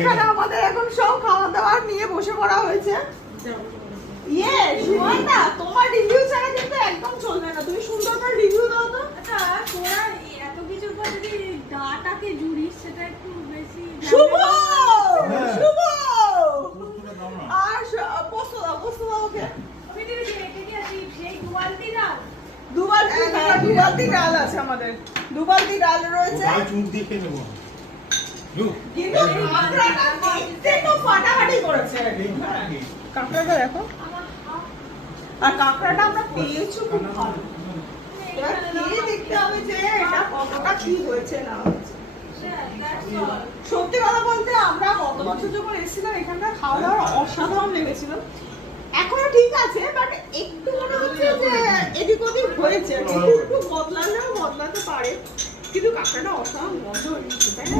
এখানে আমাদের এখন সব খাওয়া দাওয়া নিয়ে বসে পড়া হয়েছে। সুমনদা, তোমার রিভিউ ছাড়া কিন্তু একদম চলবে না, তুমি সুন্দর করে রিভিউ দাও তো। আচ্ছা তোরা এত কিছুর পর যদি ডাটাকে জুড়িস সেটা একটু বেশি শুভ শুভ আর পোস্ত দাও ওকে। সেই দুবালতি ডাল দু বালতি ডাল আছে আমাদের, 2 বালতি ডাল রয়েছে। কিন্তু কাঁকড়াটা দেখতে তো ফাটাফাটি করেছে। কাঁকড়াটা দেখো, আর কাঁকড়াটা আমরা পেয়েছি খুব ভালো। এবার খেয়ে দেখতে হবে যে এটা কতটা কি হয়েছে না হয়েছে। সত্যি কথা বলতে আমরা গত বছর যখন এসেছিলাম এখানকার খাওয়া দাওয়া অসাধারণ লেগেছিল। এখনো ঠিক আছে, বাট একটু মনে হচ্ছে যে এদিক ওদিক হয়েছে, একটু বদলালেও বদলাতে পারে, কিন্তু কাঁকড়াটা অসাধারণ গন্ধ হয়েছে, তাই না?